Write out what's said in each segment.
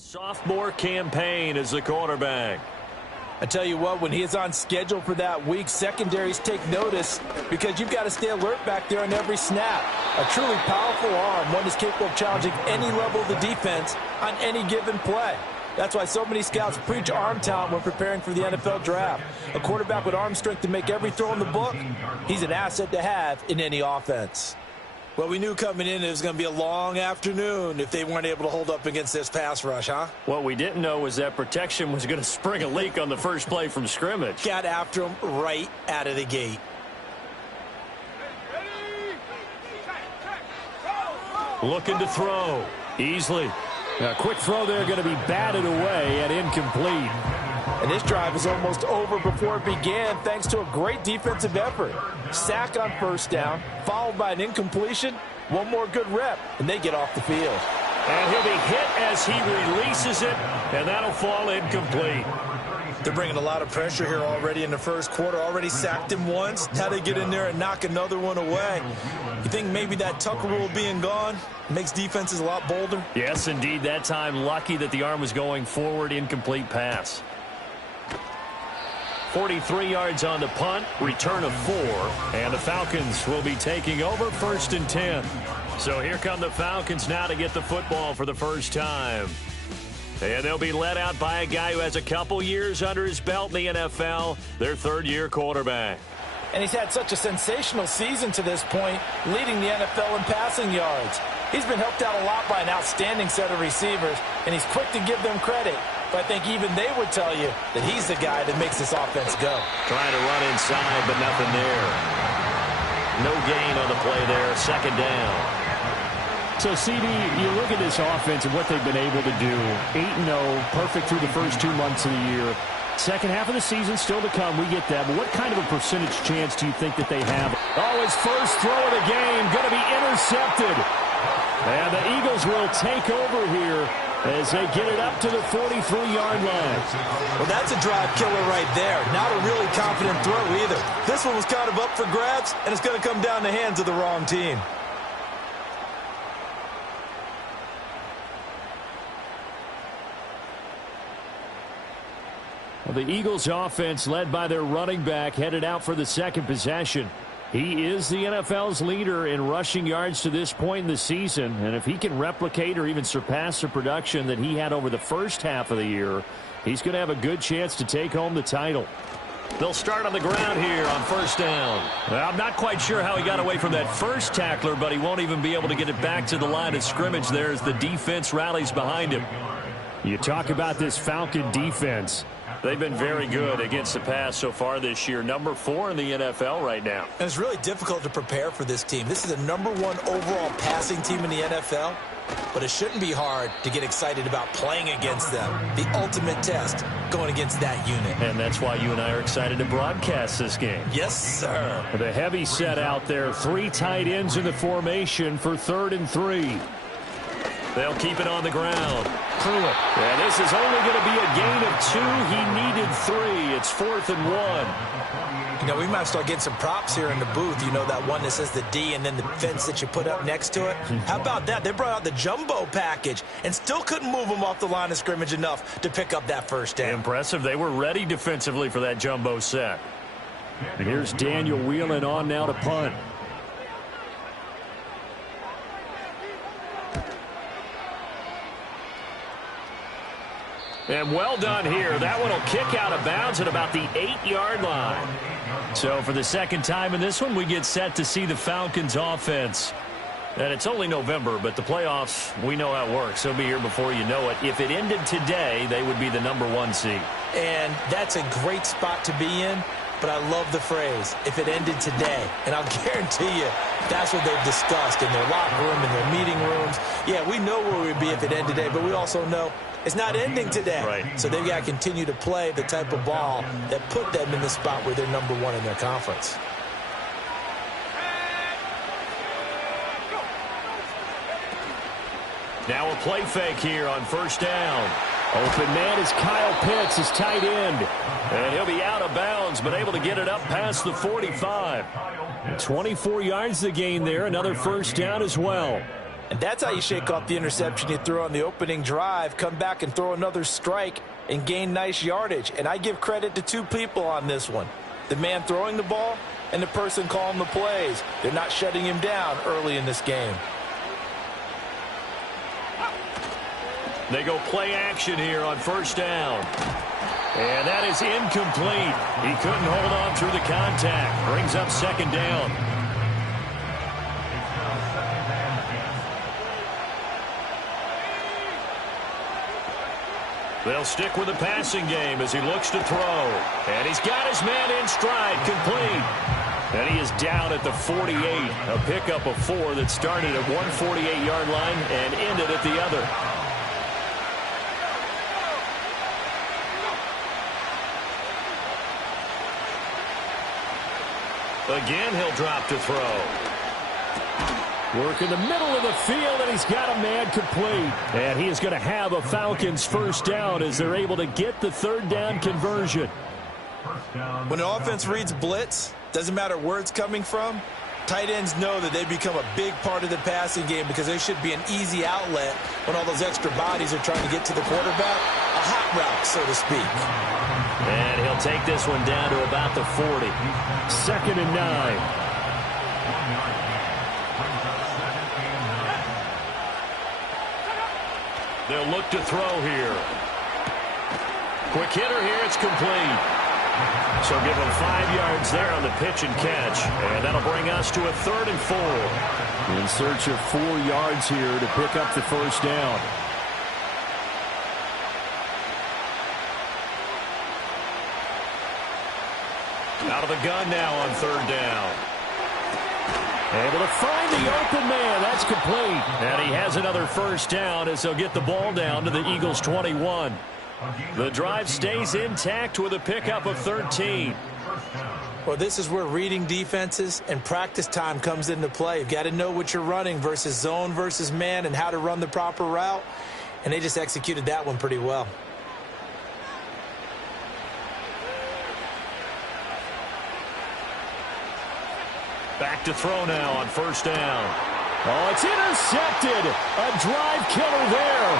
Sophomore campaign as the quarterback. I tell you what, when he is on schedule for that week, secondaries take notice because you've got to stay alert back there on every snap. A truly powerful arm, one is capable of challenging any level of the defense on any given play. That's why so many scouts preach arm talent when preparing for the NFL draft. A quarterback with arm strength to make every throw in the book, he's an asset to have in any offense. Well, we knew coming in it was going to be a long afternoon if they weren't able to hold up against this pass rush, huh? What we didn't know was that protection was going to spring a leak on the first play from scrimmage. Got after him right out of the gate. Looking to throw. Easily. A quick throw there going to be batted away and incomplete. And this drive is almost over before it began thanks to a great defensive effort. Sack on first down, followed by an incompletion. One more good rep, and they get off the field. And he'll be hit as he releases it, and that'll fall incomplete. They're bringing a lot of pressure here already in the first quarter. Already sacked him once. Now they get in there and knock another one away. You think maybe that Tucker rule being gone makes defenses a lot bolder? Yes, indeed. That time, lucky that the arm was going forward. Incomplete pass. 43 yards on the punt, return of 4, and the Falcons will be taking over 1st and 10. So here come the Falcons now to get the football for the first time. And they'll be led out by a guy who has a couple years under his belt in the NFL, their third-year quarterback. And he's had such a sensational season to this point, leading the NFL in passing yards. He's been helped out a lot by an outstanding set of receivers, and he's quick to give them credit. But I think even they would tell you that he's the guy that makes this offense go. Trying to run inside, but nothing there. No gain on the play there. Second down. So, CD, you look at this offense and what they've been able to do. 8-0, perfect through the first 2 months of the year. Second half of the season still to come. We get that. But what kind of a percentage chance do you think that they have? Oh, his first throw of the game going to be intercepted. And the Eagles will take over here as they get it up to the 43-yard line. Well, that's a drive killer right there. Not a really confident throw either. This one was kind of up for grabs, and it's going to come down the hands of the wrong team. Well, the Eagles offense led by their running back headed out for the second possession. He is the NFL's leader in rushing yards to this point in the season. And if he can replicate or even surpass the production that he had over the first half of the year, he's going to have a good chance to take home the title. They'll start on the ground here on first down. Well, I'm not quite sure how he got away from that first tackler, but he won't even be able to get it back to the line of scrimmage there as the defense rallies behind him. You talk about this Falcon defense. They've been very good against the pass so far this year. Number 4 in the NFL right now. And it's really difficult to prepare for this team. This is the number 1 overall passing team in the NFL. But it shouldn't be hard to get excited about playing against them. The ultimate test going against that unit. And that's why you and I are excited to broadcast this game. Yes, sir. The heavy set out there. 3 tight ends in the formation for 3rd and 3. They'll keep it on the ground. Pruitt. And this is only going to be a gain of 2. He needed 3. It's 4th and 1. You know, we might start getting some props here in the booth. You know, that one that says the D and then the fence that you put up next to it. How about that? They brought out the jumbo package and still couldn't move them off the line of scrimmage enough to pick up that first down. Impressive. They were ready defensively for that jumbo set. And here's Daniel Whelan on now to punt. And well done here. That one will kick out of bounds at about the 8-yard line. So for the second time in this one, we get set to see the Falcons offense. And it's only November, but the playoffs, we know how it works. They'll be here before you know it. If it ended today, they would be the number 1 seed. And that's a great spot to be in. But I love the phrase, if it ended today. And I'll guarantee you, that's what they've discussed in their locker room, in their meeting rooms. Yeah, we know where we'd be if it ended today, but we also know it's not ending today. Right. So they've got to continue to play the type of ball that put them in the spot where they're number 1 in their conference. Now a play fake here on first down. Open man is Kyle Pitts, his tight end. And he'll be out of bounds, but able to get it up past the 45. 24 yards to gain there. Another first down as well. And that's how you shake off the interception you threw on the opening drive, come back and throw another strike and gain nice yardage. And I give credit to two people on this one. The man throwing the ball and the person calling the plays. They're not shutting him down early in this game. They go play action here on first down. And that is incomplete. He couldn't hold on through the contact. Brings up second down. They'll stick with the passing game as he looks to throw. And he's got his man in stride, complete. And he is down at the 48. A pickup of 4 that started at one 48-yard line and ended at the other. Again, he'll drop to throw. Work in the middle of the field, and he's got a man complete. And he is going to have a Falcons first down as they're able to get the third down conversion. When an offense reads blitz, doesn't matter where it's coming from, tight ends know that they become a big part of the passing game because they should be an easy outlet when all those extra bodies are trying to get to the quarterback. A hot route, so to speak. And he'll take this one down to about the 40. 2nd and 9. They'll look to throw here. Quick hitter here. It's complete. So give him 5 yards there on the pitch and catch. And that'll bring us to a 3rd and 4. In search of 4 yards here to pick up the first down. Out of the gun now on 3rd down. Able to find the open man. That's complete. And he has another first down as they'll get the ball down to the Eagles' 21. The drive stays intact with a pickup of 13. Well, this is where reading defenses and practice time comes into play. You've got to know what you're running versus zone versus man and how to run the proper route. And they just executed that one pretty well. Back to throw now on first down. Oh, it's intercepted. A drive killer there.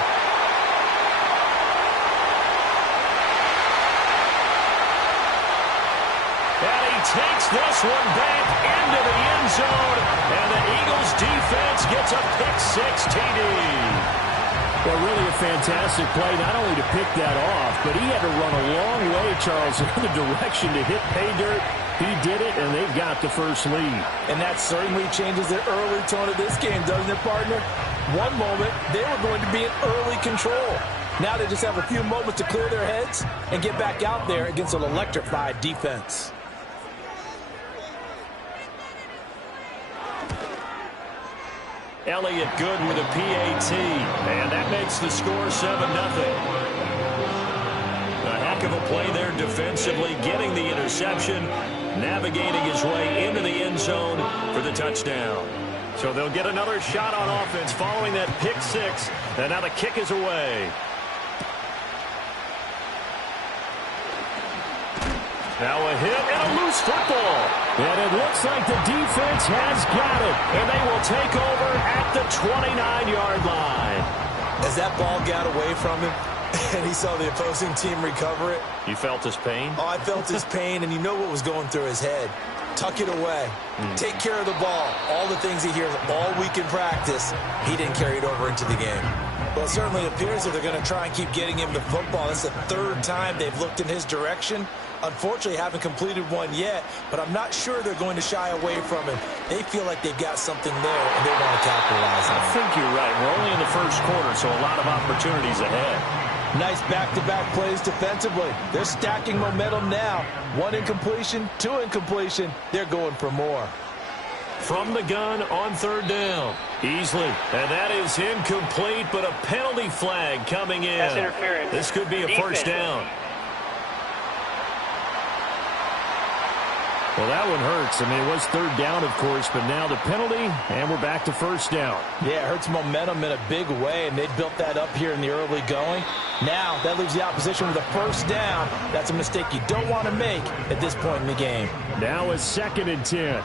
And he takes this one back into the end zone. And the Eagles defense gets a pick-6 TD. Well, really a fantastic play, not only to pick that off, but he had to run a long way, Charles, in the direction to hit pay dirt. He did it, and they've got the first lead. And that certainly changes the early tone of this game, doesn't it, partner? One moment, they were going to be in early control. Now they just have a few moments to clear their heads and get back out there against an electrified defense. Elliott good with a PAT, and that makes the score 7-0. A heck of a play there defensively, getting the interception, navigating his way into the end zone for the touchdown. So they'll get another shot on offense following that pick-6, and now the kick is away. Now a hit and a loose football. And it looks like the defense has got it. And they will take over at the 29-yard line. As that ball got away from him and he saw the opposing team recover it. You felt his pain? Oh, I felt his pain, and you know what was going through his head. Tuck it away. Take care of the ball. All the things he hears all week in practice, he didn't carry it over into the game. Well, it certainly appears that they're going to try and keep getting him the football. That's the 3rd time they've looked in his direction. Unfortunately, haven't completed one yet, but I'm not sure they're going to shy away from him. They feel like they've got something there, and they want to capitalize on it. I think you're right. We're only in the first quarter, so a lot of opportunities ahead. Nice back-to-back plays defensively. They're stacking momentum now. 1 incompletion, 2 incompletion. They're going for more. From the gun on 3rd down. Easily. And that is incomplete, but a penalty flag coming in. That's interference. This could be a first down. Well, that one hurts. I mean, it was 3rd down, of course, but now the penalty, and we're back to first down. Yeah, it hurts momentum in a big way, and they built that up here in the early going. Now, that leaves the opposition with a first down. That's a mistake you don't want to make at this point in the game. Now a 2nd and 10.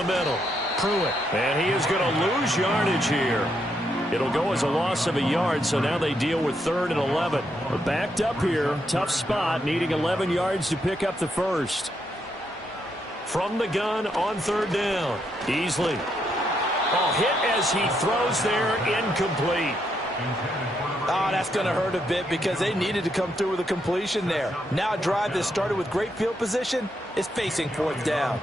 the middle. Pruitt. And he is going to lose yardage here. It'll go as a loss of a yard, so now they deal with 3rd and 11. Backed up here. Tough spot, needing 11 yards to pick up the first. From the gun on 3rd down. Easley. Oh, hit as he throws there, incomplete. Oh, that's going to hurt a bit because they needed to come through with a completion there. Now a drive that started with great field position is facing 4th down.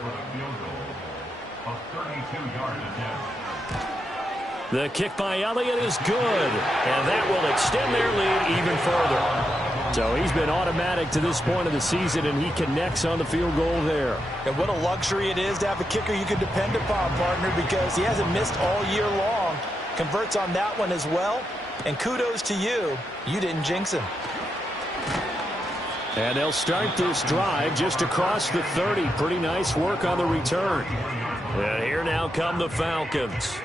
The kick by Elliott is good, and that will extend their lead even further. So he's been automatic to this point of the season, and he connects on the field goal there. And what a luxury it is to have a kicker you can depend upon, partner, because he hasn't missed all year long. Converts on that one as well, and kudos to you. You didn't jinx him. And they'll start this drive just across the 30. Pretty nice work on the return. And here now come the Falcons.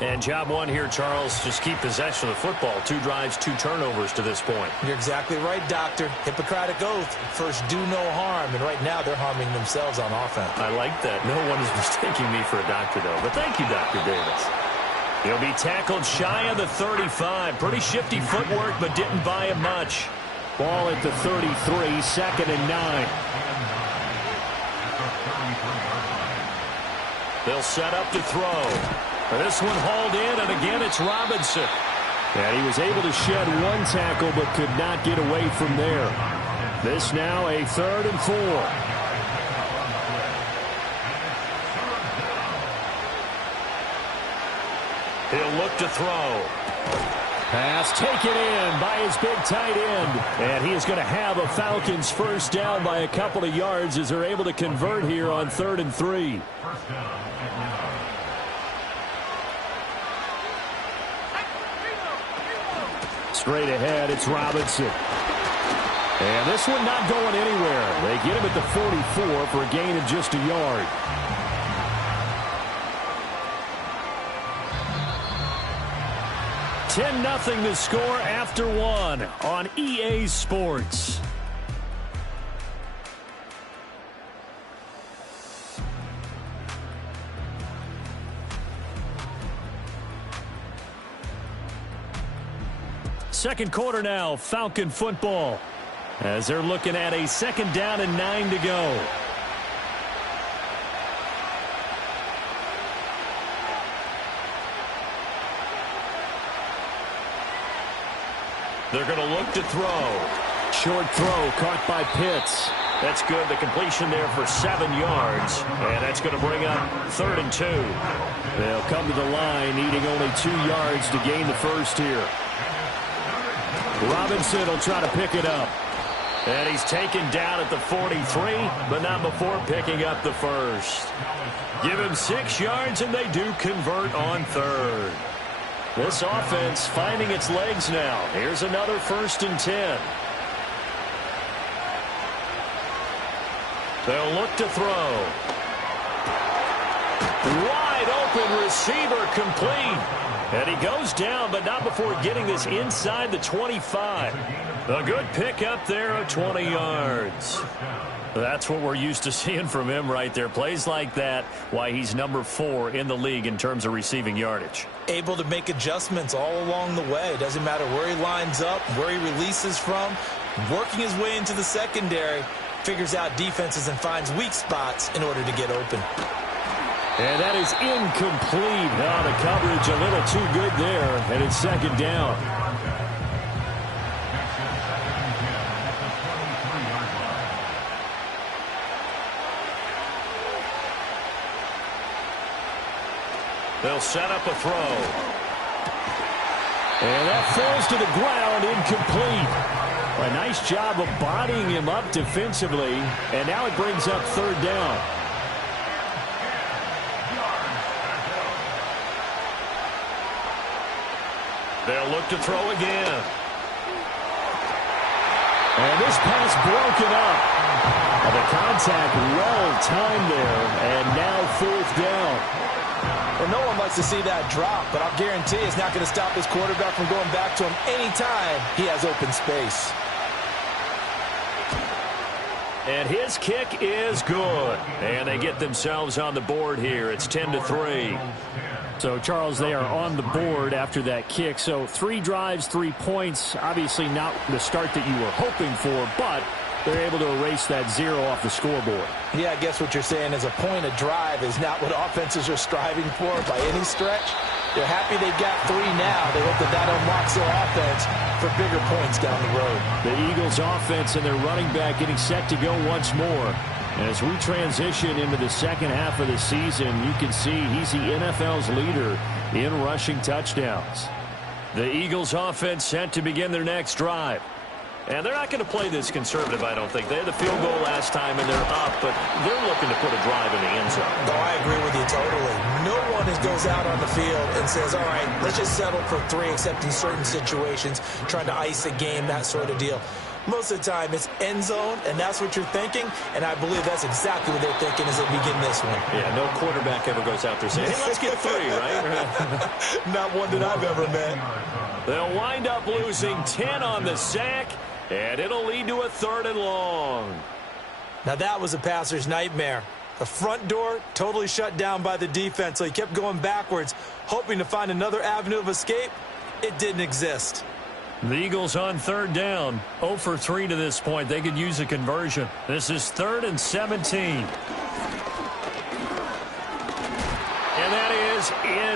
And job one here, Charles, just keep possession of the football. 2 drives, 2 turnovers to this point. You're exactly right, Doctor. Hippocratic oath. First, do no harm. And right now, they're harming themselves on offense. I like that. No one is mistaking me for a doctor, though. But thank you, Dr. Davis. He'll be tackled shy of the 35. Pretty shifty footwork, but didn't buy him much. Ball at the 33, 2nd and 9. They'll set up to throw. This one hauled in, and again it's Robinson. And he was able to shed 1 tackle, but could not get away from there. This now a 3rd and 4. He'll look to throw. Pass taken in by his big tight end. And he is going to have a Falcons first down by a couple of yards as they're able to convert here on 3rd and 3. Straight ahead, it's Robinson. And this one not going anywhere. They get him at the 44 for a gain of just a yard. $10-0 the score after 1 on EA Sports. Second quarter now, Falcon football, as they're looking at a 2nd down and 9 to go. They're going to look to throw. Short throw caught by Pitts. That's good. The completion there for 7 yards. And that's going to bring up 3rd and 2. They'll come to the line needing only 2 yards to gain the first here. Robinson will try to pick it up. And he's taken down at the 43, but not before picking up the first. Give him 6 yards, and they do convert on 3rd. This offense finding its legs now. Here's another 1st and 10. They'll look to throw. Wide open receiver complete. And he goes down, but not before getting this inside the 25. A good pick up there of 20 yards. That's what we're used to seeing from him right there. Plays like that, why he's number 4 in the league in terms of receiving yardage. Able to make adjustments all along the way. Doesn't matter where he lines up, where he releases from. Working his way into the secondary. Figures out defenses and finds weak spots in order to get open. And that is incomplete. Oh, the coverage a little too good there, and it's 2nd down. They'll set up a throw. And that falls to the ground, incomplete. A nice job of bodying him up defensively, and now it brings up 3rd down. They'll look to throw again. And this pass broken up. And the contact well-timed there, and now 4th down. Well, no one likes to see that drop, but I'll guarantee it's not going to stop his quarterback from going back to him anytime he has open space. And his kick is good. And they get themselves on the board here. It's 10-3. So, Charles, they are on the board after that kick. So 3 drives, 3 points. Obviously not the start that you were hoping for, but they're able to erase that 0 off the scoreboard. Yeah, I guess what you're saying is a point of drive is not what offenses are striving for by any stretch. They're happy they've got 3 now. They hope that unlocks their offense for bigger points down the road. The Eagles' offense and their running back getting set to go once more. As we transition into the second half of the season, you can see he's the NFL's leader in rushing touchdowns. The Eagles' offense set to begin their next drive. And they're not going to play this conservative, I don't think. They had the field goal last time, and they're up, but they're looking to put a drive in the end zone. No, I agree with you totally. No one goes out on the field and says, all right, let's just settle for 3, except in certain situations, trying to ice a game, that sort of deal. Most of the time, it's end zone, and that's what you're thinking, and I believe that's exactly what they're thinking as they begin this one. Yeah, no quarterback ever goes out there saying, hey, let's get 3, right? Not one that I've ever met. They'll wind up losing 10 on the sack, and it'll lead to a 3rd and long. Now that was a passer's nightmare. The front door totally shut down by the defense, so he kept going backwards, hoping to find another avenue of escape. It didn't exist. The Eagles on 3rd down, 0 for 3 to this point. They could use a conversion. This is 3rd and 17. And that is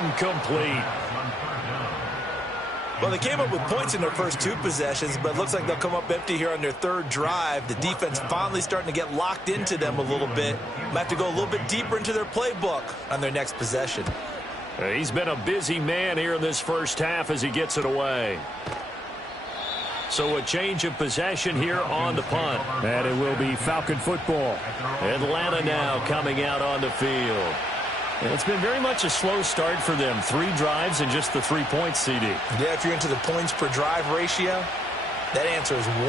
incomplete. Well, they came up with points in their first 2 possessions, but it looks like they'll come up empty here on their 3rd drive. The defense finally starting to get locked into them a little bit. Might have to go a little bit deeper into their playbook on their next possession. He's been a busy man here in this first half as he gets it away. So a change of possession here on the punt. And it will be Falcon football. Atlanta now coming out on the field. And it's been very much a slow start for them. 3 drives and just the 3 points, CD. Yeah, if you're into the points per drive ratio, that answer is 1.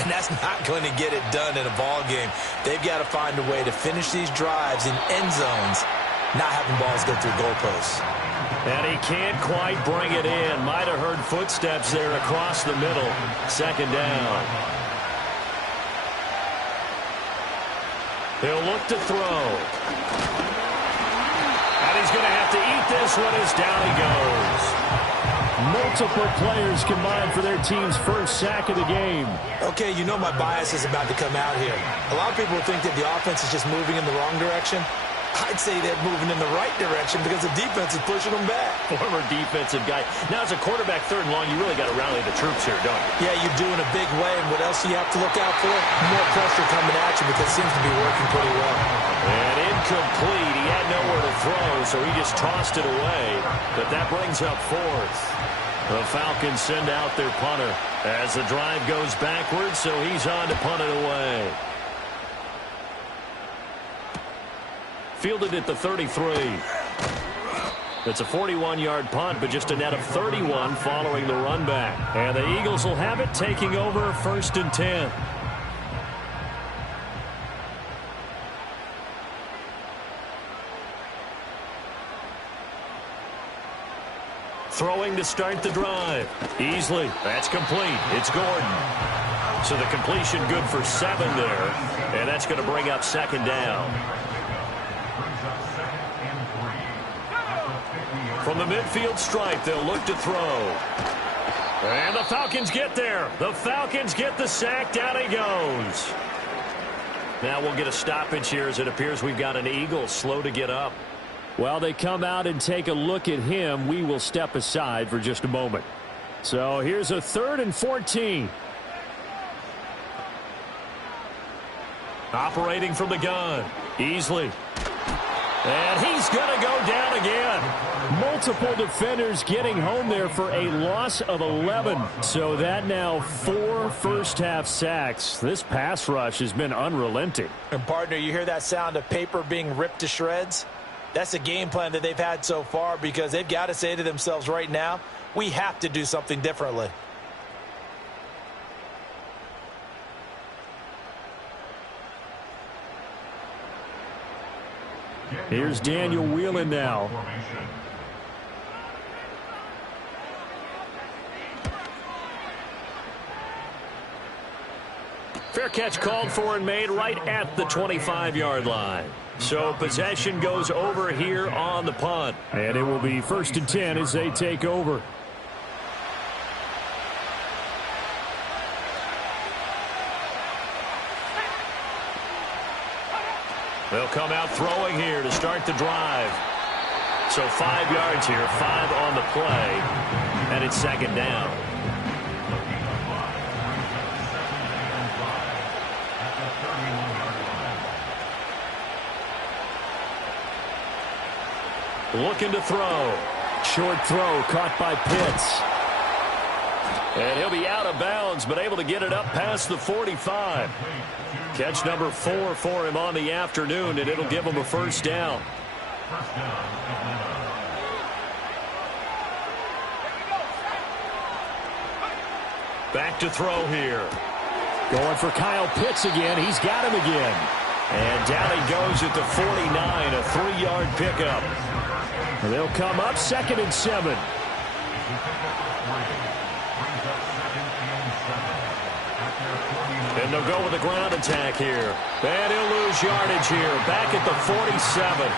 And that's not going to get it done in a ball game. They've got to find a way to finish these drives in end zones, not having balls go through goalposts. And he can't quite bring it in. Might have heard footsteps there across the middle. 2nd down. He'll look to throw. And he's going to have to eat this one as down he goes. Multiple players combined for their team's first sack of the game. Okay, you know my bias is about to come out here. A lot of people think that the offense is just moving in the wrong direction. I'd say they're moving in the right direction because the defense is pushing them back. Former defensive guy. Now, as a quarterback 3rd and long, you really got to rally the troops here, don't you? Yeah, you do in a big way. And what else do you have to look out for? More pressure coming at you because it seems to be working pretty well. And incomplete. He had nowhere to throw, so he just tossed it away. But that brings up 4th. The Falcons send out their punter as the drive goes backwards, so he's on to punt it away. Fielded at the 33. It's a 41-yard punt, but just a net of 31 following the run back. And the Eagles will have it, taking over 1st and 10. Throwing to start the drive. Easley. That's complete. It's Gordon. So the completion good for 7 there. And that's going to bring up 2nd down. From the midfield stripe, they'll look to throw. And the Falcons get there. The Falcons get the sack. Down he goes. Now we'll get a stoppage here as it appears we've got an Eagle slow to get up. While they come out and take a look at him, we will step aside for just a moment. So here's a 3rd and 14. Operating from the gun. Easley. And he's going to go down again. Multiple defenders getting home there for a loss of 11. So that now 4 first-half sacks. This pass rush has been unrelenting. And, partner, you hear that sound of paper being ripped to shreds? That's the game plan that they've had so far because they've got to say to themselves right now, we have to do something differently. Here's Daniel Whelan now. Fair catch called for and made right at the 25-yard line. So possession goes over here on the punt. And it will be 1st and 10 as they take over. They'll come out throwing here to start the drive. So 5 yards here, 5 on the play, and it's 2nd down. Looking to throw. Short throw caught by Pitts. And he'll be out of bounds, but able to get it up past the 45. Catch number 4 for him on the afternoon, and it'll give him a 1st down. Back to throw here. Going for Kyle Pitts again. He's got him again. And down he goes at the 49, a 3-yard pickup. They'll come up 2nd and 7. And they'll go with a ground attack here. And he'll lose yardage here. Back at the 47.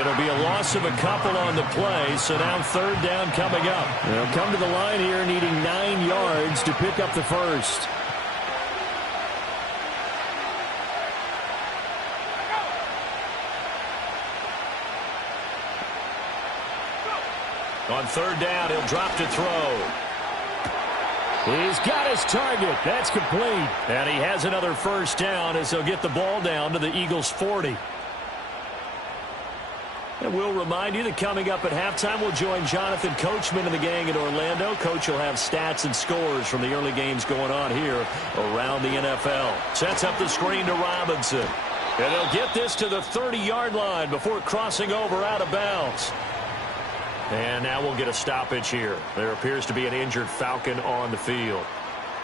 It'll be a loss of a couple on the play, so now 3rd down coming up. They'll come to the line here needing 9 yards to pick up the 1st. On 3rd down, he'll drop to throw. He's got his target. That's complete. And he has another 1st down as they'll get the ball down to the Eagles' 40. And we'll remind you that coming up at halftime, we'll join Jonathan Coachman and the gang in Orlando. Coach will have stats and scores from the early games going on here around the NFL. Sets up the screen to Robinson. And they'll get this to the 30-yard line before crossing over out of bounds. And now we'll get a stoppage here. There appears to be an injured Falcon on the field.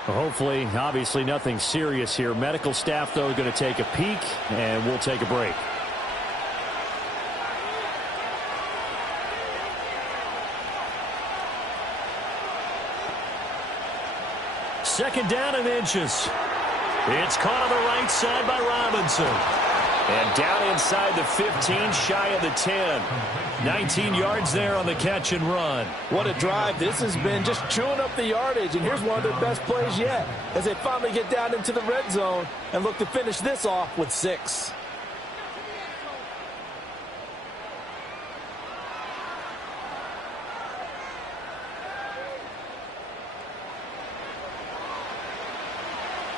Well, hopefully, obviously nothing serious here. Medical staff, though, going to take a peek, and we'll take a break. Second down and inches. It's caught on the right side by Robinson. And down inside the 15, shy of the 10. 19 yards there on the catch and run. What a drive. This has been just chewing up the yardage. And here's one of their best plays yet as they finally get down into the red zone and look to finish this off with 6.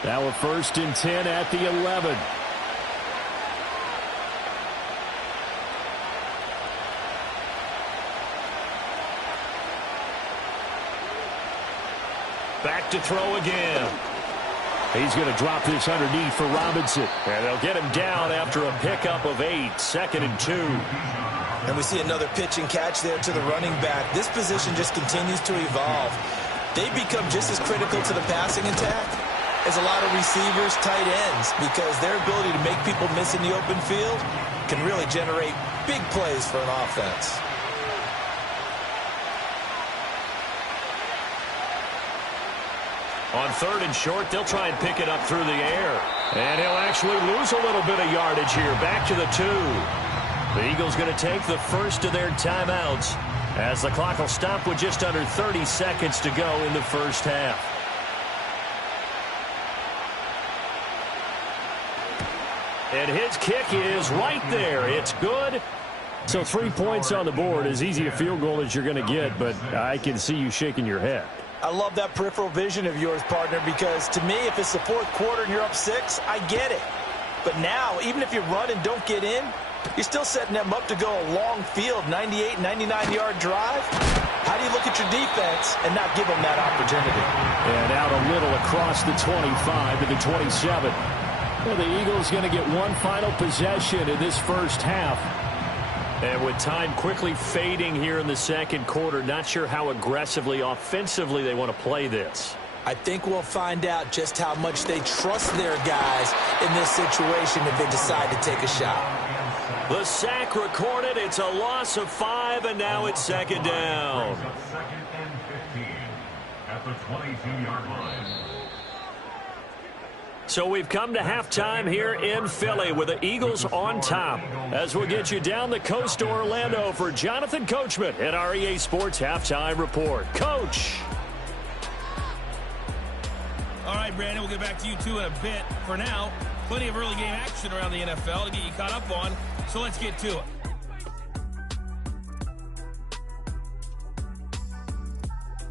Now a 1st and 10 at the 11. Back to throw again. He's going to drop this underneath for Robinson. And they'll get him down after a pickup of 8. 2nd and 2. And we see another pitch and catch there to the running back. This position just continues to evolve. They become just as critical to the passing attack as a lot of receivers, tight ends, because their ability to make people miss in the open field can really generate big plays for an offense. On 3rd and short, they'll try and pick it up through the air. And he'll actually lose a little bit of yardage here. Back to the 2. The Eagles going to take the first of their timeouts as the clock will stop with just under 30 seconds to go in the first half. And his kick is right there. It's good. So 3 points on the board, as easy a field goal as you're going to get, but I can see you shaking your head. I love that peripheral vision of yours, partner, because to me, if it's the 4th quarter and you're up 6, I get it. But now, even if you run and don't get in, you're still setting them up to go a long field, 98, 99-yard drive. How do you look at your defense and not give them that opportunity? And out a little across the 25 to the 27. Well, the Eagles going to get one final possession in this first half. And with time quickly fading here in the second quarter, not sure how aggressively, offensively they want to play this. I think we'll find out just how much they trust their guys in this situation if they decide to take a shot. The sack recorded. It's a loss of 5, and now it's 2nd down. Second and 15 at the 22-yard line. So we've come to halftime here in Philly with the Eagles on top. As we'll get you down the coast to Orlando for Jonathan Coachman at our EA Sports Halftime Report. Coach. All right, Brandon, we'll get back to you two in a bit. For now, plenty of early game action around the NFL to get you caught up on, so let's get to it.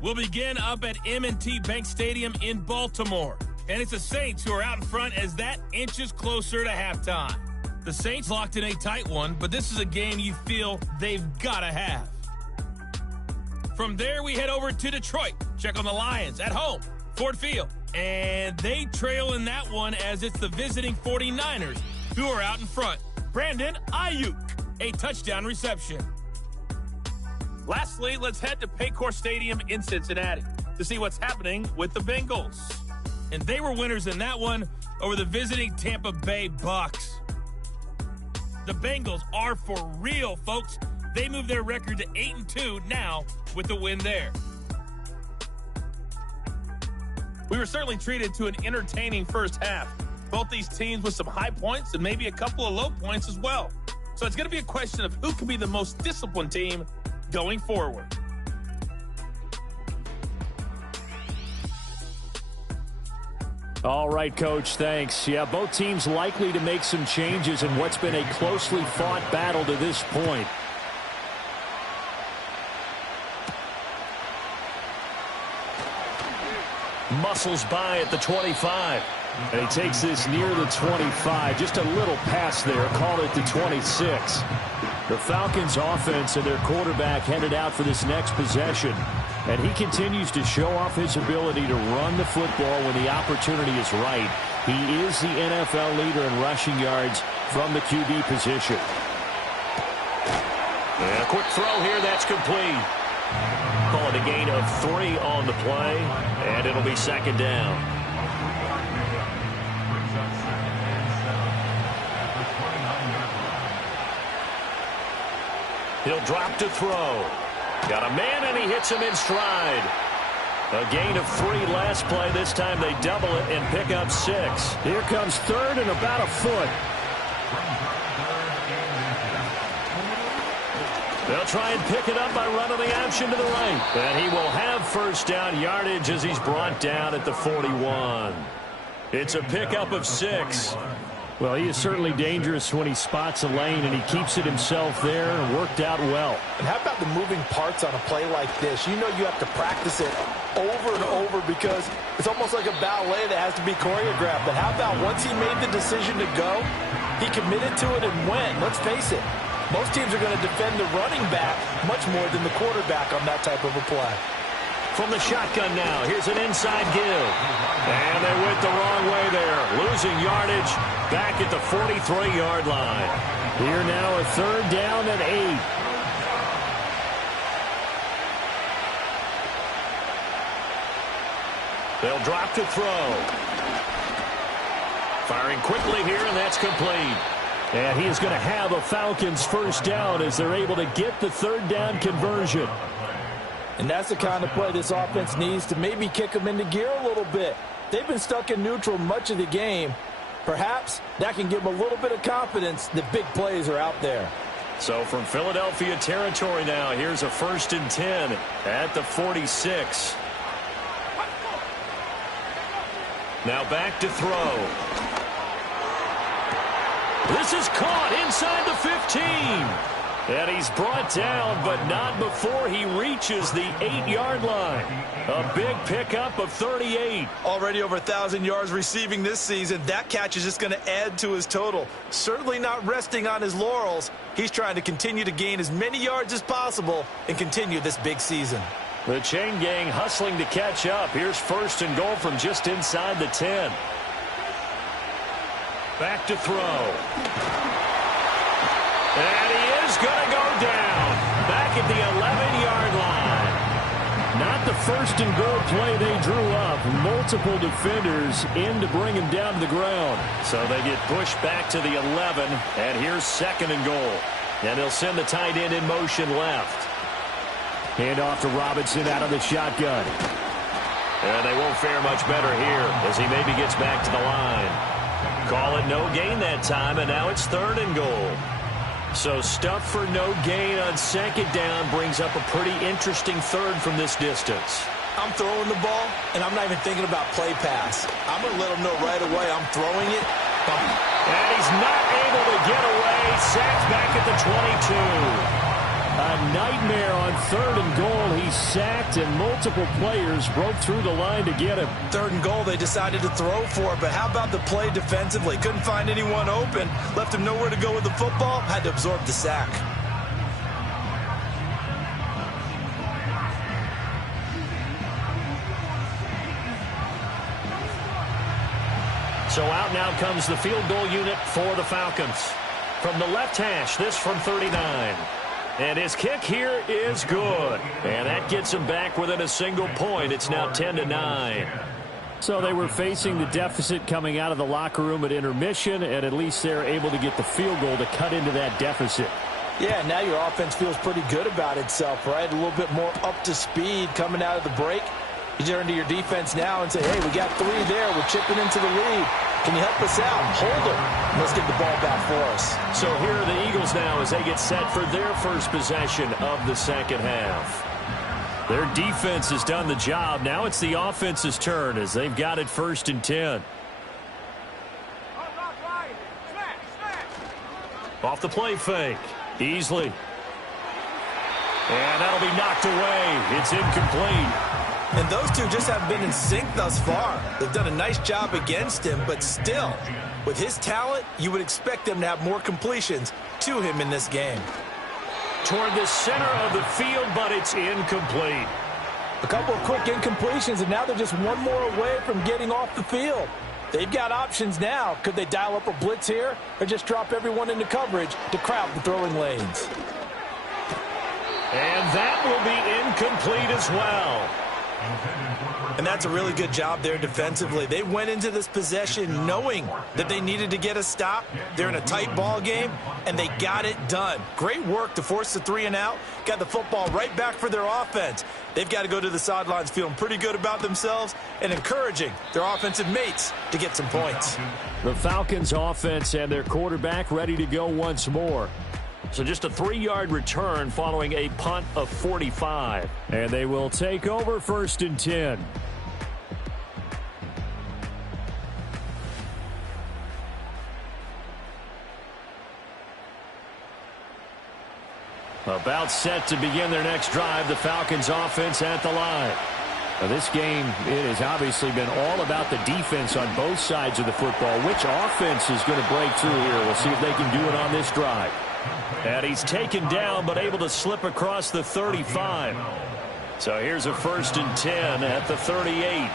We'll begin up at M&T Bank Stadium in Baltimore. And it's the Saints who are out in front as that inches closer to halftime. The Saints locked in a tight one, but this is a game you feel they've got to have. From there, we head over to Detroit. Check on the Lions at home, Ford Field. And they trail in that one as it's the visiting 49ers who are out in front. Brandon Ayuk, a touchdown reception. Lastly, let's head to Paycor Stadium in Cincinnati to see what's happening with the Bengals. And they were winners in that one over the visiting Tampa Bay Bucks. The Bengals are for real, folks. They moved their record to 8-2 now with the win there. We were certainly treated to an entertaining first half. Both these teams with some high points and maybe a couple of low points as well. So it's going to be a question of who can be the most disciplined team going forward. All right, Coach, thanks. Yeah, both teams likely to make some changes in what's been a closely fought battle to this point. Muscles by at the 25. And he takes this near the 25. Just a little pass there. Call it the 26. The Falcons offense and their quarterback headed out for this next possession. And he continues to show off his ability to run the football when the opportunity is right. He is the NFL leader in rushing yards from the QB position. And a quick throw here. That's complete. Call it a gain of 3 on the play. And it'll be second down. He'll drop to throw. Got a man, and he hits him in stride. A gain of 3 last play. This time they double it and pick up 6. Here comes third and about a foot. They'll try and pick it up by running the option to the right. And he will have first down yardage as he's brought down at the 41. It's a pickup of 6. Well, he is certainly dangerous when he spots a lane, and he keeps it himself there and worked out well. And how about the moving parts on a play like this? You know you have to practice it over and over because it's almost like a ballet that has to be choreographed. But how about once he made the decision to go, he committed to it and went. Let's face it, most teams are going to defend the running back much more than the quarterback on that type of a play. From the shotgun now, here's an inside give. And they went the wrong way there. Losing yardage back at the 43-yard line. Here now a third down and 8. They'll drop to throw. Firing quickly here, and that's complete. And he is going to have a Falcons first down as they're able to get the third down conversion. And that's the kind of play this offense needs to maybe kick them into gear a little bit. They've been stuck in neutral much of the game. Perhaps that can give them a little bit of confidence that big plays are out there. So from Philadelphia territory now, here's a 1st and 10 at the 46. Now back to throw. This is caught inside the 15. And he's brought down, but not before he reaches the 8-yard line. A big pickup of 38. Already over 1,000 yards receiving this season. That catch is just going to add to his total. Certainly not resting on his laurels. He's trying to continue to gain as many yards as possible and continue this big season. The chain gang hustling to catch up. Here's 1st and goal from just inside the 10. Back to throw. And he is going to go down back at the 11-yard line. Not the 1st and goal play they drew up. Multiple defenders in to bring him down to the ground. So they get pushed back to the 11, and here's 2nd and goal. And they'll send the tight end in motion left. Hand off to Robinson out of the shotgun. And they won't fare much better here as he maybe gets back to the line. Call it no gain that time, and now it's 3rd and goal. So stuff for no gain on 2nd down brings up a pretty interesting 3rd from this distance. I'm throwing the ball, and I'm not even thinking about play pass. I'm going to let them know right away I'm throwing it. And he's not able to get away. Sacked back at the 22. A nightmare on 3rd and goal. He's sacked, and multiple players broke through the line to get him. 3rd and goal, they decided to throw for it, but how about the play defensively? Couldn't find anyone open, left him nowhere to go with the football, had to absorb the sack. So out now comes the field goal unit for the Falcons. From the left hash, this from 39. And his kick here is good. And that gets him back within a single point. It's now 10-9. So they were facing the deficit coming out of the locker room at intermission, and at least they're able to get the field goal to cut into that deficit. Yeah, now your offense feels pretty good about itself, right? A little bit more up to speed coming out of the break. You turn to your defense now and say, hey, we got 3 there. We're chipping into the lead. Can you help us out? Hold them. Let's get the ball back for us. So here are the Eagles now as they get set for their first possession of the 2nd half. Their defense has done the job. Now it's the offense's turn as they've got it 1st and 10. Off the play fake. Easley. And that'll be knocked away. It's incomplete. And those two just haven't been in sync thus far. They've done a nice job against him, but still, with his talent, you would expect them to have more completions to him in this game. Toward the center of the field, but it's incomplete. A couple of quick incompletions, and now they're just one more away from getting off the field. They've got options now. Could they dial up a blitz here or just drop everyone into coverage to crowd the throwing lanes? And that will be incomplete as well. And that's a really good job there defensively. They went into this possession knowing that they needed to get a stop. They're in a tight ball game, and they got it done. Great work to force the 3 and out. Got the football right back for their offense. They've got to go to the sidelines feeling pretty good about themselves and encouraging their offensive mates to get some points. The Falcons offense and their quarterback ready to go once more. So just a 3-yard return following a punt of 45. And they will take over 1st and 10. About set to begin their next drive, the Falcons offense at the line. Now this game, it has obviously been all about the defense on both sides of the football. Which offense is going to break through here? We'll see if they can do it on this drive. And he's taken down, but able to slip across the 35. So here's a 1st and 10 at the 38.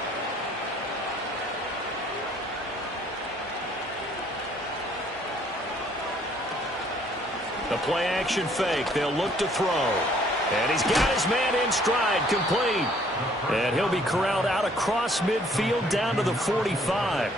The play action fake. They'll look to throw. And he's got his man in stride, complete. And he'll be corralled out across midfield down to the 45.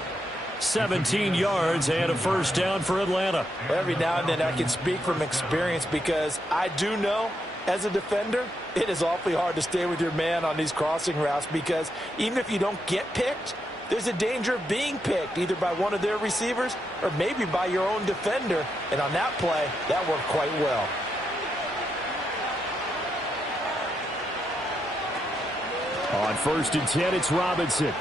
17 yards and a 1st down for Atlanta. Every now and then I can speak from experience because I do know as a defender it is awfully hard to stay with your man on these crossing routes because even if you don't get picked, there's a danger of being picked either by one of their receivers or maybe by your own defender. And on that play, that worked quite well. On 1st and 10, it's Robinson.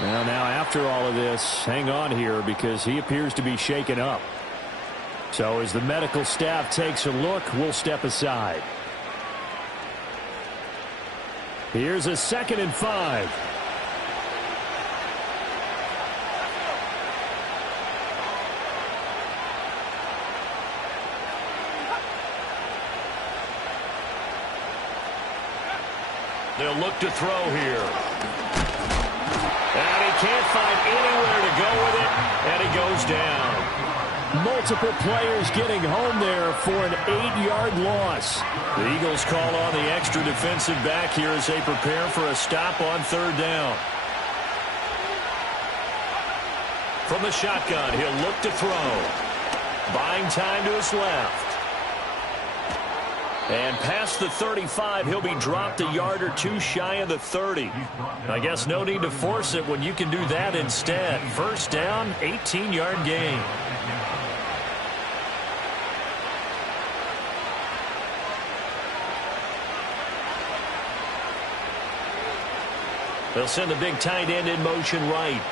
Now after all of this, hang on here because he appears to be shaken up. So as the medical staff takes a look, we'll step aside. Here's a 2nd and 5. They'll look to throw here. And he can't find anywhere to go with it, and he goes down. Multiple players getting home there for an 8-yard loss. The Eagles call on the extra defensive back here as they prepare for a stop on 3rd down. From the shotgun, he'll look to throw. Buying time to his left. And past the 35, he'll be dropped a yard or two shy of the 30. I guess no need to force it when you can do that instead. First down, 18-yard gain. They'll send the big tight end in motion right.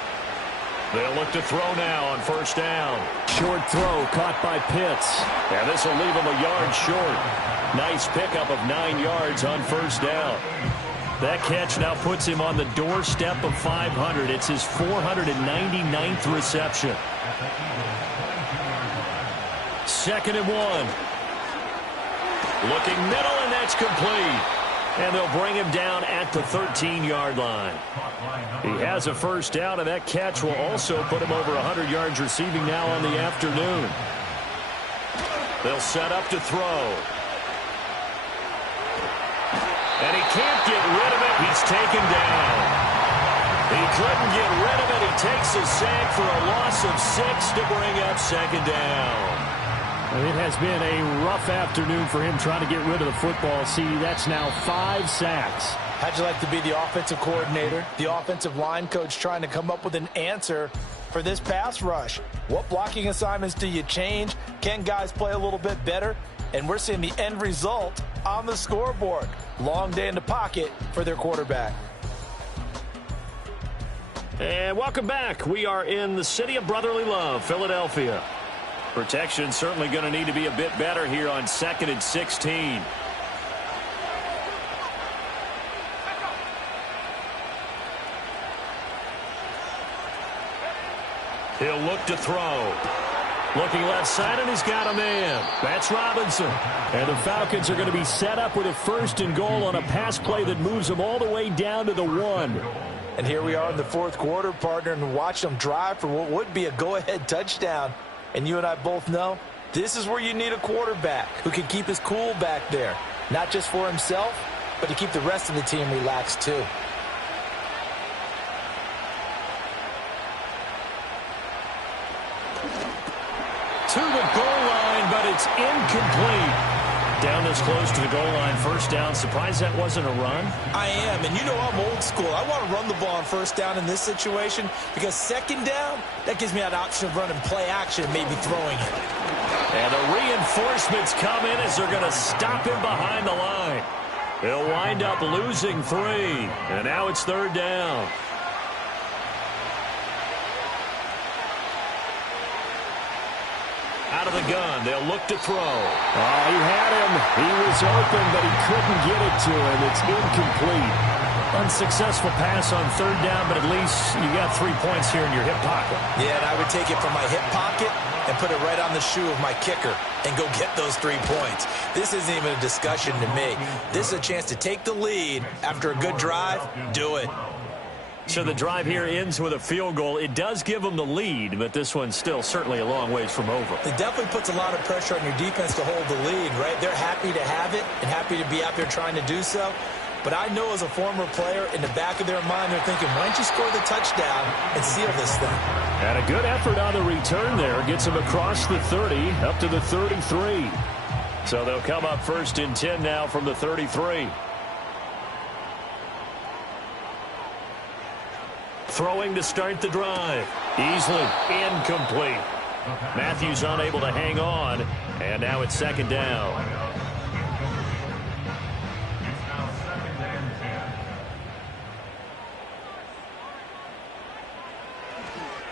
They'll look to throw now on first down. Short throw caught by Pitts. And this will leave him a yard short. Nice pickup of 9 yards on first down. That catch now puts him on the doorstep of 500. It's his 499th reception. 2nd and 1. Looking middle, and that's complete. And they'll bring him down at the 13-yard line. He has a first down, and that catch will also put him over 100 yards receiving now on the afternoon. They'll set up to throw. And he can't get rid of it. He's taken down. He couldn't get rid of it. He takes a sack for a loss of 6 to bring up 2nd down. It has been a rough afternoon for him trying to get rid of the football. See, that's now 5 sacks. How'd you like to be the offensive coordinator, the offensive line coach trying to come up with an answer for this pass rush? What blocking assignments do you change? Can guys play a little bit better? And we're seeing the end result on the scoreboard. Long day in the pocket for their quarterback. And welcome back. We are in the city of brotherly love, Philadelphia. Protection certainly going to need to be a bit better here on 2nd and 16. He'll look to throw. Looking left side, and he's got a man. That's Robinson. And the Falcons are going to be set up with a 1st and goal on a pass play that moves them all the way down to the 1. And here we are in the 4th quarter, partner, and watch them drive for what would be a go-ahead touchdown. And you and I both know this is where you need a quarterback who can keep his cool back there. Not just for himself, but to keep the rest of the team relaxed too. To the goal line, but it's incomplete. Down this close to the goal line, first down. Surprised that wasn't a run? I am, and you know I'm old school. I want to run the ball on first down in this situation because 2nd down, that gives me that option of running play action and maybe throwing it. And the reinforcements come in as they're going to stop him behind the line. They'll wind up losing 3, and now it's 3rd down. Out of the gun, they'll look to throw. Oh, he had him. He was open, but he couldn't get it to him. It's incomplete. Unsuccessful pass on 3rd down, but at least you got 3 points here in your hip pocket. Yeah, and I would take it from my hip pocket and put it right on the shoe of my kicker and go get those 3 points. This isn't even a discussion to me. This is a chance to take the lead after a good drive. Do it. So the drive here ends with a field goal. It does give them the lead, but this one's still certainly a long ways from over. It definitely puts a lot of pressure on your defense to hold the lead, right? They're happy to have it and happy to be out there trying to do so. But I know as a former player, in the back of their mind, they're thinking, why don't you score the touchdown and seal this thing? And a good effort on the return there. Gets them across the 30, up to the 33. So they'll come up 1st and 10 now from the 33. Throwing to start the drive. Easily incomplete. Matthews unable to hang on. And now it's 2nd down.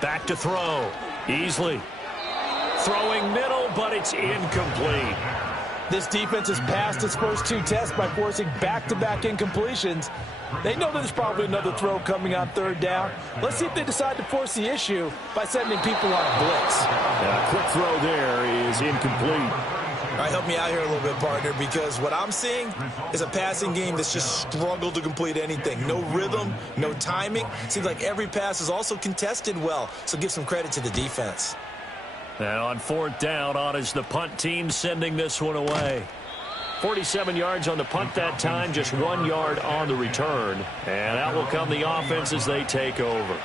Back to throw. Easily. Throwing middle, but it's incomplete. This defense has passed its first 2 tests by forcing back-to-back incompletions. They know there's probably another throw coming on 3rd down. Let's see if they decide to force the issue by sending people on blitz. A quick throw there is incomplete. All right, help me out here a little bit, partner, because what I'm seeing is a passing game that's just struggled to complete anything. No rhythm, no timing. Seems like every pass is also contested well, so give some credit to the defense. And on 4th down, on is the punt team sending this one away. 47 yards on the punt that time, just 1 yard on the return. And out will come the offense as they take over.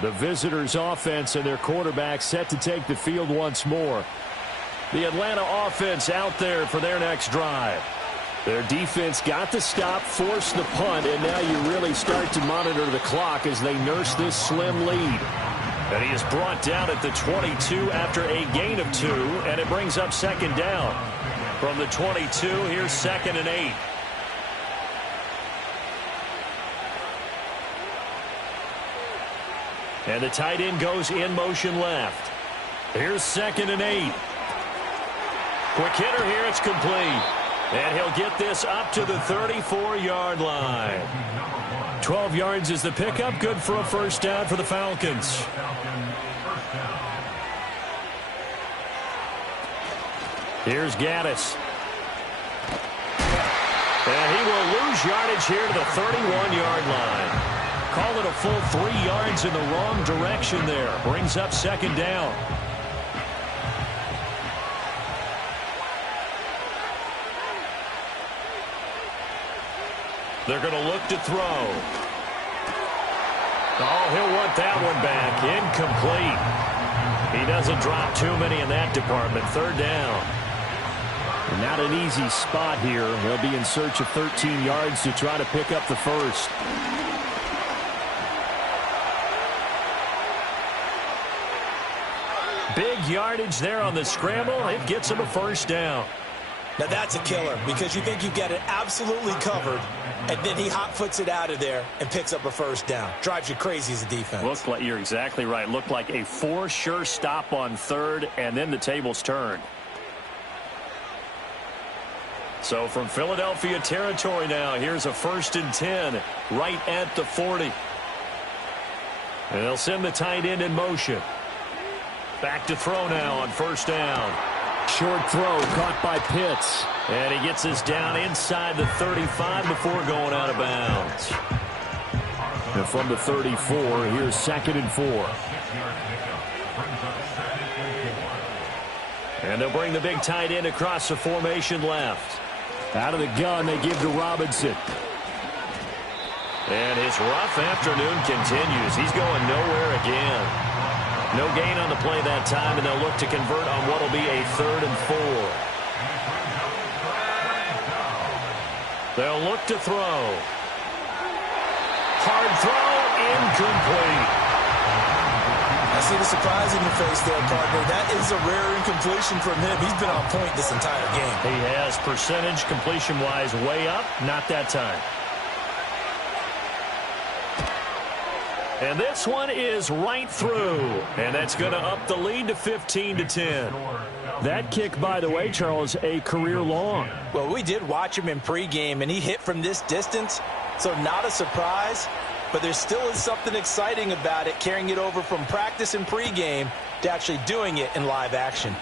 The visitors' offense and their quarterback set to take the field once more. The Atlanta offense out there for their next drive. Their defense got the stop, forced the punt, and now you really start to monitor the clock as they nurse this slim lead. And he is brought down at the 22 after a gain of 2, and it brings up second down. From the 22, here's 2nd and 8. And the tight end goes in motion left. Here's 2nd and 8. Quick hitter here, it's complete. And he'll get this up to the 34-yard line. 12 yards is the pickup. Good for a first down for the Falcons. Here's Gaddis. And he will lose yardage here to the 31-yard line. Call it a full 3 yards in the wrong direction there. Brings up second down. They're going to look to throw. Oh, he'll want that one back. Incomplete. He doesn't drop too many in that department. Third down. Not an easy spot here. They'll be in search of 13 yards to try to pick up the first. Big yardage there on the scramble. It gets him a first down. Now that's a killer because you think you've got it absolutely covered, and then he hot-foots it out of there and picks up a first down. Drives you crazy as a defense. Looked like, you're exactly right. Looked like a for sure stop on third, and then the tables turned. So from Philadelphia territory now, here's a 1st and 10 right at the 40. And they'll send the tight end in motion. Back to throw now on first down. Short throw caught by Pitts. And he gets this down inside the 35 before going out of bounds. And from the 34, here's 2nd and 4. And they'll bring the big tight end across the formation left. Out of the gun, they give to Robinson. And his rough afternoon continues. He's going nowhere again. No gain on the play that time, and they'll look to convert on what will be a 3rd and 4. They'll look to throw. Hard throw, incomplete. I see the surprise in your face there, partner. That is a rare incompletion from him. He's been on point this entire game. He has percentage completion-wise way up, not that time. And this one is right through. And that's going to up the lead to 15-10. That kick, by the way, Charles, a career long. Well, we did watch him in pregame, and he hit from this distance, so not a surprise. But there still is something exciting about it, carrying it over from practice and pregame to actually doing it in live action.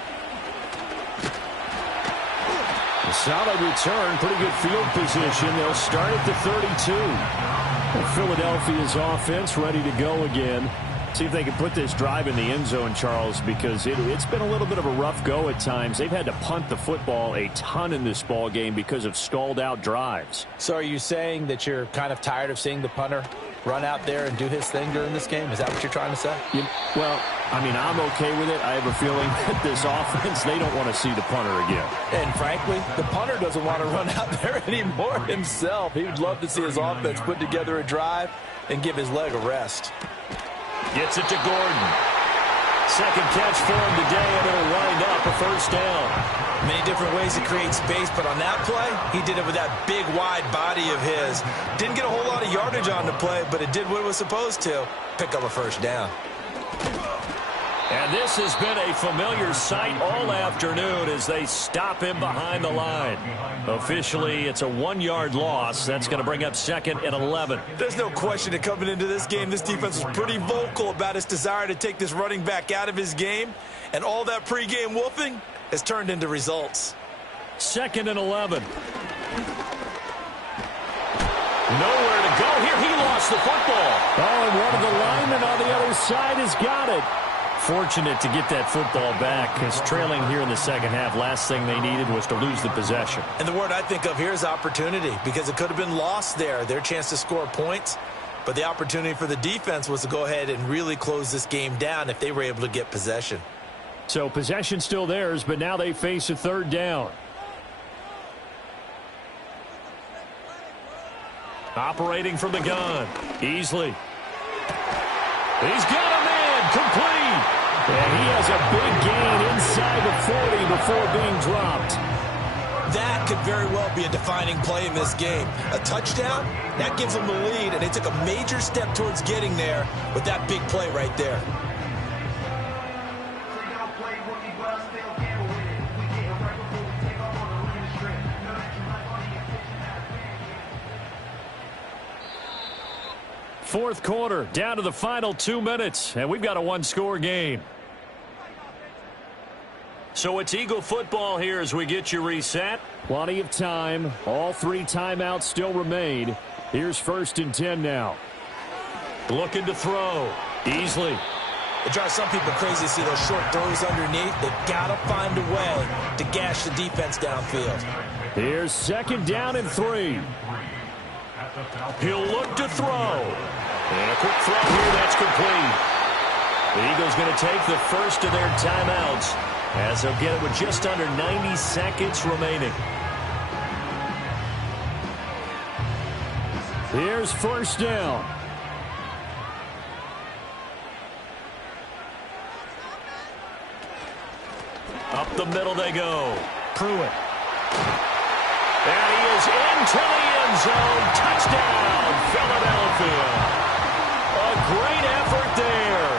A solid return, pretty good field position. They'll start at the 32. Philadelphia's offense ready to go again. See if they can put this drive in the end zone, Charles, because it's been a little bit of a rough go at times. They've had to punt the football a ton in this ball game because of stalled-out drives. So are you saying that you're kind of tired of seeing the punter run out there and do his thing during this game? Is that what you're trying to say? Well, I mean, I'm okay with it. I have a feeling that this offense, they don't want to see the punter again. And frankly, the punter doesn't want to run out there anymore himself. He would love to see his offense put together a drive and give his leg a rest. Gets it to Gordon. Second catch for him today, and it'll wind up a first down. Many different ways to create space, but on that play, he did it with that big, wide body of his. Didn't get a whole lot of yardage on the play, but it did what it was supposed to. Pick up a first down. And this has been a familiar sight all afternoon as they stop him behind the line. Officially, it's a 1-yard loss. That's going to bring up 2nd and 11. There's no question that coming into this game, this defense was pretty vocal about its desire to take this running back out of his game. And all that pregame wolfing has turned into results. 2nd and 11. Nowhere to go here. He lost the football. Oh, and one of the linemen on the other side has got it. Fortunate to get that football back, because trailing here in the second half, last thing they needed was to lose the possession. And the word I think of here is opportunity, because it could have been lost there, their chance to score points. But the opportunity for the defense was to go ahead and really close this game down if they were able to get possession. So possession still theirs, but now they face a 3rd down. Operating from the gun. Easley. He's got a man. Complete. And he has a big gain inside the 40 before being dropped. That could very well be a defining play in this game. A touchdown, that gives them the lead, and they took a major step towards getting there with that big play right there. Fourth quarter, down to the final 2 minutes, and we've got a one-score game. So it's Eagle football here as we get you reset. Plenty of time. All 3 timeouts still remain. Here's 1st and 10 now. Looking to throw. Easley. It drives some people crazy to see those short throws underneath. They've got to find a way to gash the defense downfield. Here's 2nd down and 3. He'll look to throw. And a quick throw here, that's complete. The Eagles going to take the first of their timeouts as they'll get it with just under 90 seconds remaining. Here's 1st down. Up the middle they go. Pruitt. And he is into the end zone. Touchdown, Philadelphia. A great effort there.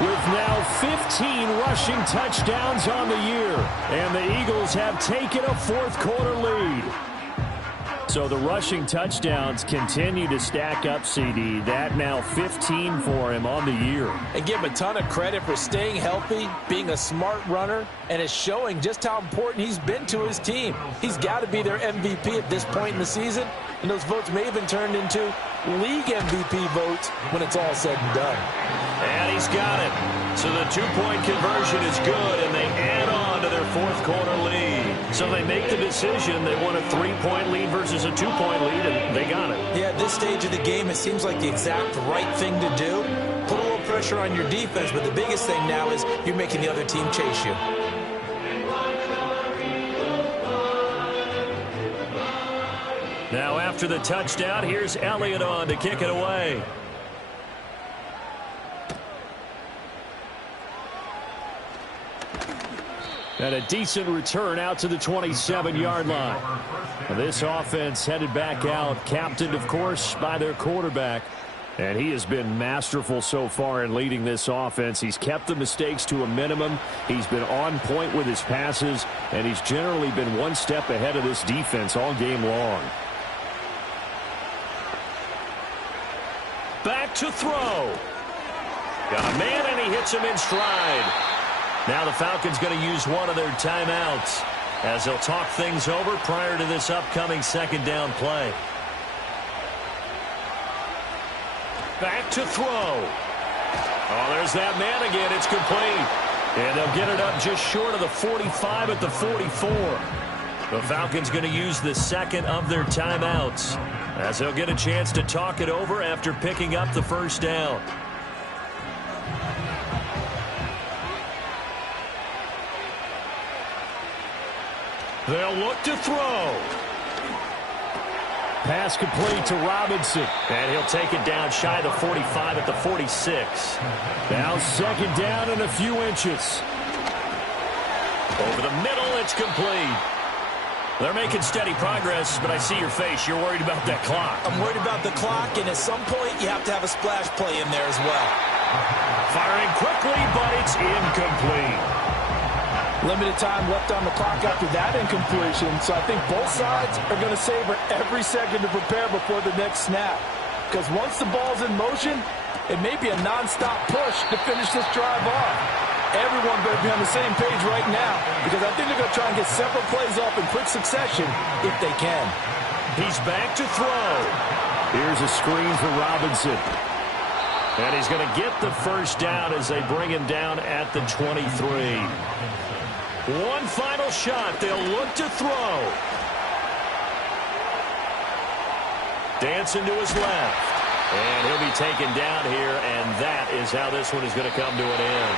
With now 15 rushing touchdowns on the year. And the Eagles have taken a fourth quarter lead. So the rushing touchdowns continue to stack up, CD. That now 15 for him on the year. And give him a ton of credit for staying healthy, being a smart runner, and is showing just how important he's been to his team. He's got to be their MVP at this point in the season, and those votes may have been turned into league MVP votes when it's all said and done. And he's got it. So the two-point conversion is good, and they add on to their fourth quarter lead. So they make the decision. They want a 3-point lead versus a 2-point lead, and they got it. Yeah, at this stage of the game, it seems like the exact right thing to do. Put a little pressure on your defense, but the biggest thing now is you're making the other team chase you. Now after the touchdown, here's Elliott on to kick it away. And a decent return out to the 27-yard line. This offense headed back out, captained, of course, by their quarterback. And he has been masterful so far in leading this offense. He's kept the mistakes to a minimum. He's been on point with his passes. And he's generally been one step ahead of this defense all game long. Back to throw. Got a man, and he hits him in stride. Now the Falcons going to use one of their timeouts as they'll talk things over prior to this upcoming second down play. Back to throw. Oh, there's that man again. It's complete. And they'll get it up just short of the 45 at the 44. The Falcons going to use the second of their timeouts as they'll get a chance to talk it over after picking up the first down. They'll look to throw. Pass complete to Robinson. And he'll take it down shy of the 45 at the 46. Now second down and a few inches. Over the middle, it's complete. They're making steady progress, but I see your face. You're worried about that clock. I'm worried about the clock, and at some point, you have to have a splash play in there as well. Firing quickly, but it's incomplete. Limited time left on the clock after that incompletion, so I think both sides are going to savor every second to prepare before the next snap. Because once the ball's in motion, it may be a nonstop push to finish this drive off. Everyone better be on the same page right now, because I think they're going to try and get several plays off in quick succession if they can. He's back to throw. Here's a screen for Robinson. And he's going to get the first down as they bring him down at the 23. One final shot. They'll look to throw. Dancing to his left. And he'll be taken down here, and that is how this one is going to come to an end.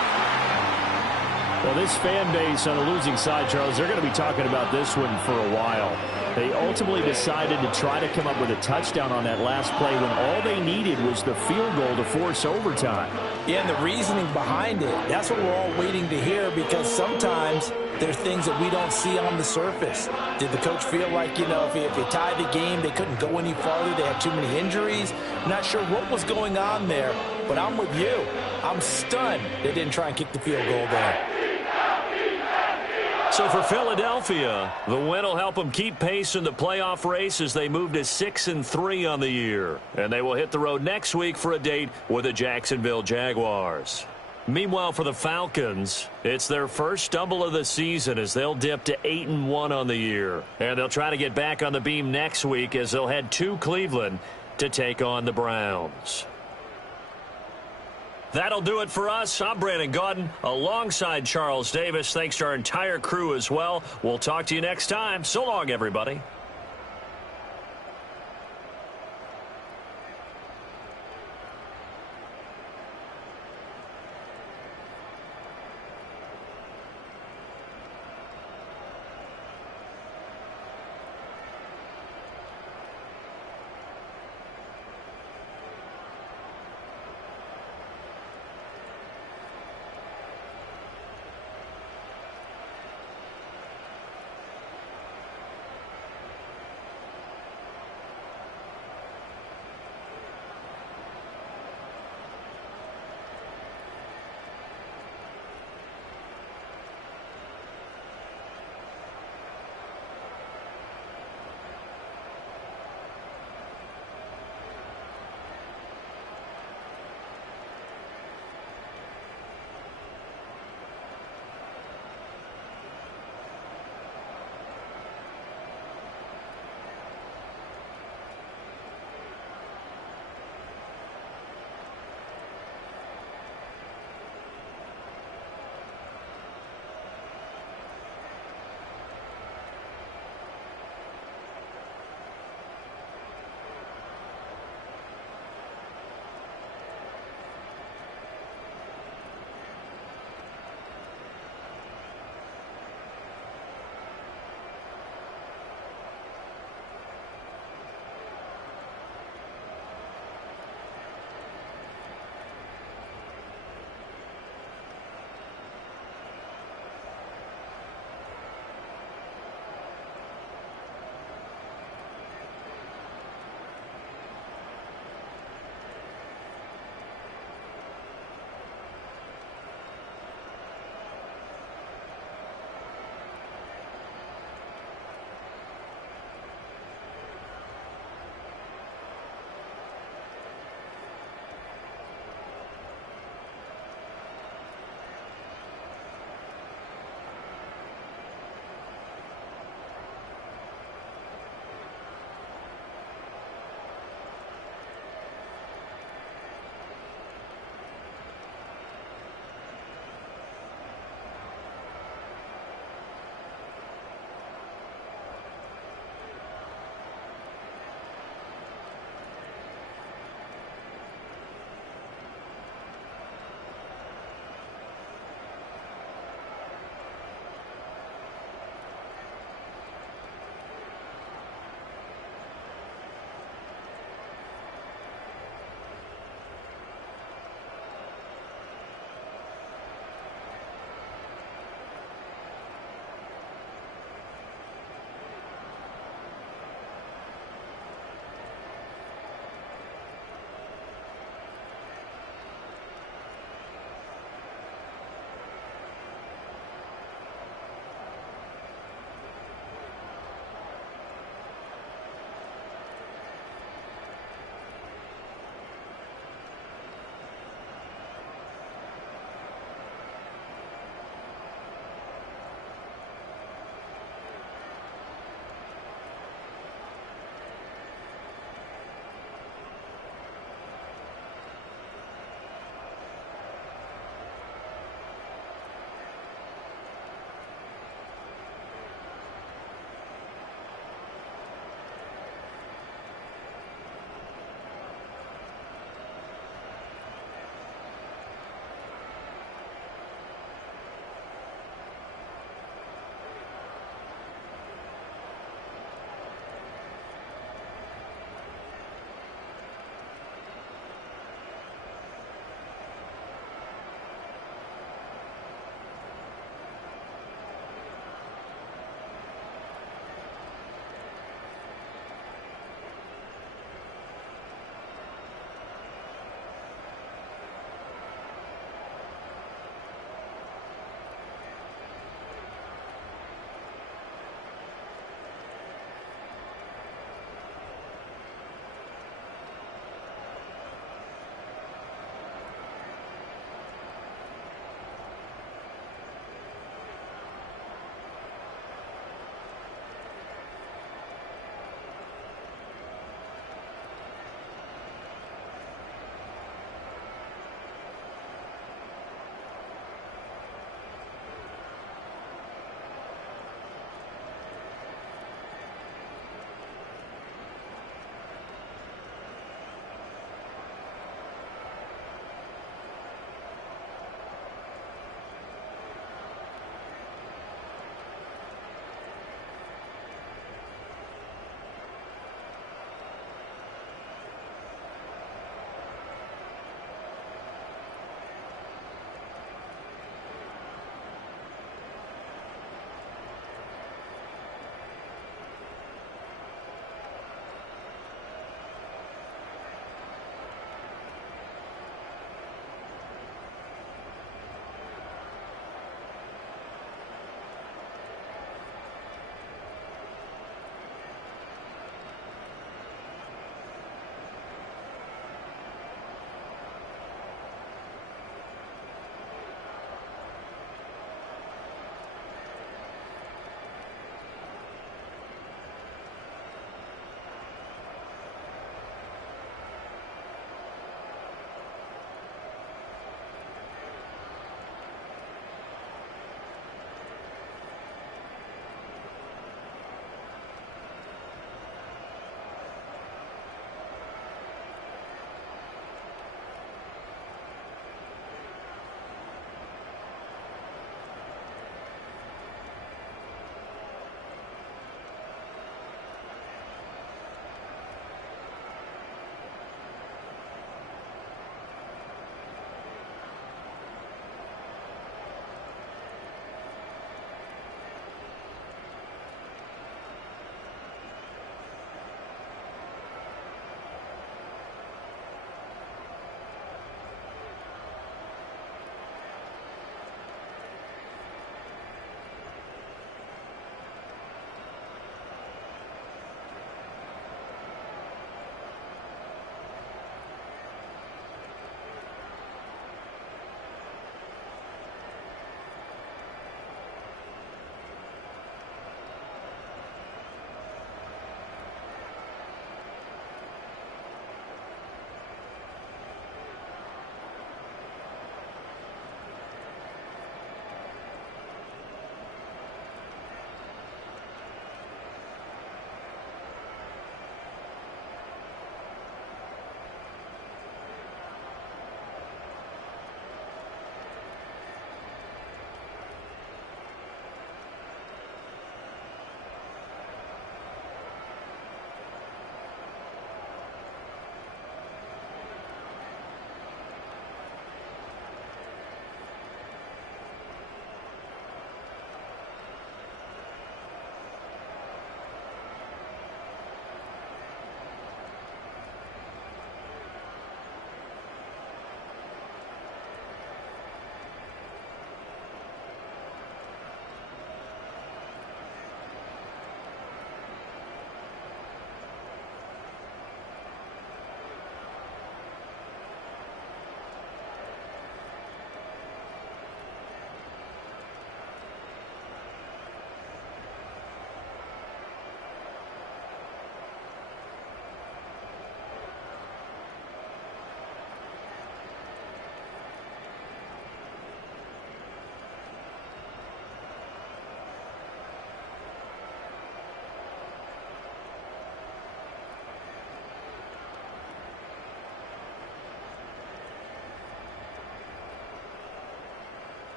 Well, this fan base on the losing side, Charles, they're going to be talking about this one for a while. They ultimately decided to try to come up with a touchdown on that last play when all they needed was the field goal to force overtime. Yeah, and the reasoning behind it, that's what we're all waiting to hear, because sometimes there's things that we don't see on the surface. Did the coach feel like, you know, if they tied the game, they couldn't go any farther, they had too many injuries? Not sure what was going on there, but I'm with you. I'm stunned they didn't try and kick the field goal there. So for Philadelphia, the win will help them keep pace in the playoff race as they move to 6-3 on the year. And they will hit the road next week for a date with the Jacksonville Jaguars. Meanwhile, for the Falcons, it's their first stumble of the season as they'll dip to 8-1 on the year. And they'll try to get back on the beam next week as they'll head to Cleveland to take on the Browns. That'll do it for us. I'm Brandon Gaudin alongside Charles Davis. Thanks to our entire crew as well. We'll talk to you next time. So long, everybody.